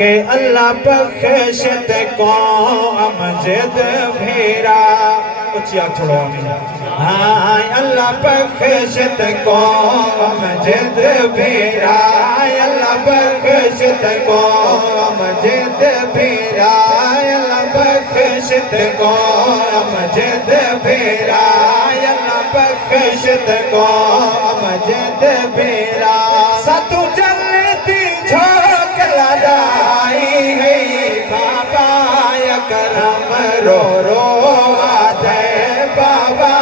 के अल्लाह बख्शत को अमजद भेरा उचिया छोड़ो हाँ अल्लाह बख्शत को अमजद भेरा अल्लाह बख्शत को अमजद भेरा अल्लाह बख्शत को अमजद भेरा अल्लाह बख्शत को अमजद भेरा सतु जलती झोंक लदाई है बाबा करम रो रो आदे बाबा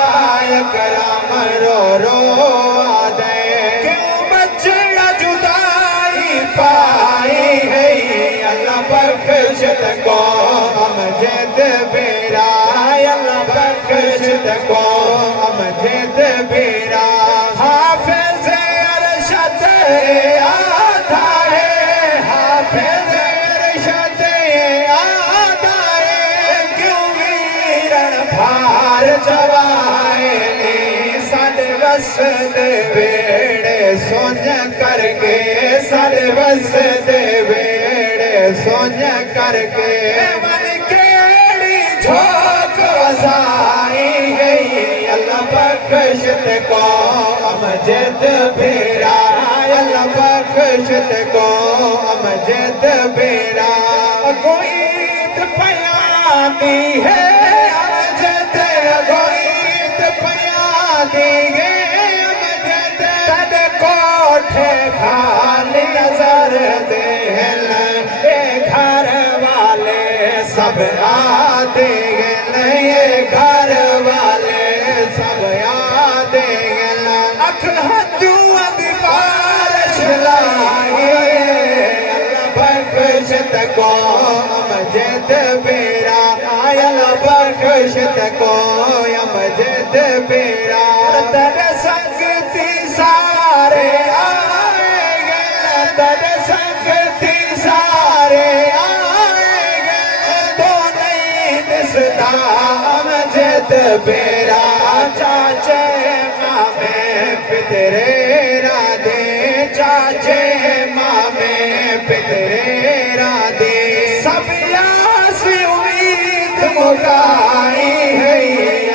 करम रो रो आदे क्यों बचड़ा जुदाई पाई है अल्लाह बख्शत को अमजद बेरा अल्लाह बख्शत को अमजद बेरा हाफिज अरशद आता है हाफिज अरशद आता है क्यों वीरण भार जवाए ने साढ़े बस दे वेड़े सोच करके साढ़े बस दे वेड़े सोच करके मन केड़ी झोंक वसाई गई अल्लाह बख्शत को अमजद बेरा अल्लाह बख्शत को अमजद बेरा कोई पयादी है अमजद कोई पयादी है अमजद तद कोठे खाली नजर दे घर वाले सब आते ये घर वाले सब आते अख हजू बारिश लाई अल्लाह बख्शत को अमजद बेरा अल्लाह बख्शत को अमजद बेरा तद संगती सारे आए तद संगती सारे आए तो नहीं दिसदा अमजद बेरा चाचे मामे पितरे राधे चाचे मामे पितरे राधे सब यास उम्मीद मुकाई है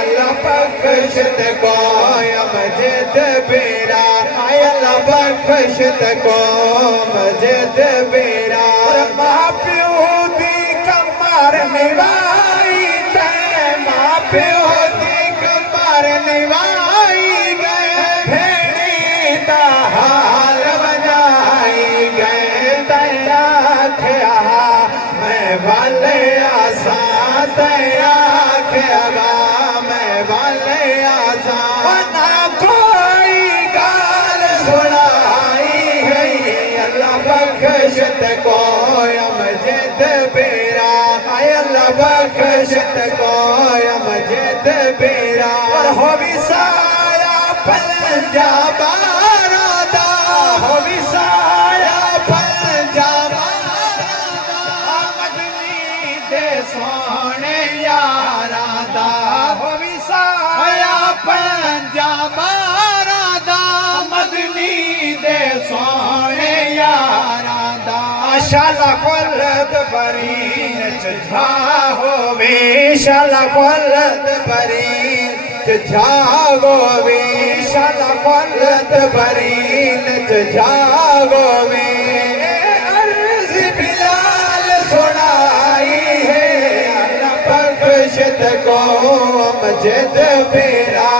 अल्लाह बख्शत को अमजद बेरा अल्लाह बख्शत को अमजद बेरा माँ प्यो दी कमर निभाई ते माँ प्यो दी कमर निभाई गए भेड़ी दा हाल बजाई गए तया ख्या मैं वाले आसा तया ख्या मैं वाले आसा ना कोई गाल सुनाई है अल्लाह बख्शत को अमजद बेरा अल्लाह बख्शत को अमजद बेरा और हो विसाया पंजाब रादा हो विसाया पंजाब रादा मदनी दे सोने यारा दा हो विसाया पंजाब रादा मदनी दे सोने यारा दा शाला कोलत बरीन झा होवे शाला कोलत बरीन झा गोवे शाला कोलत बरीन झा गोवे अर्ज बिलाल सुनाई है अल्लाह बख्शत को अमजद बेरा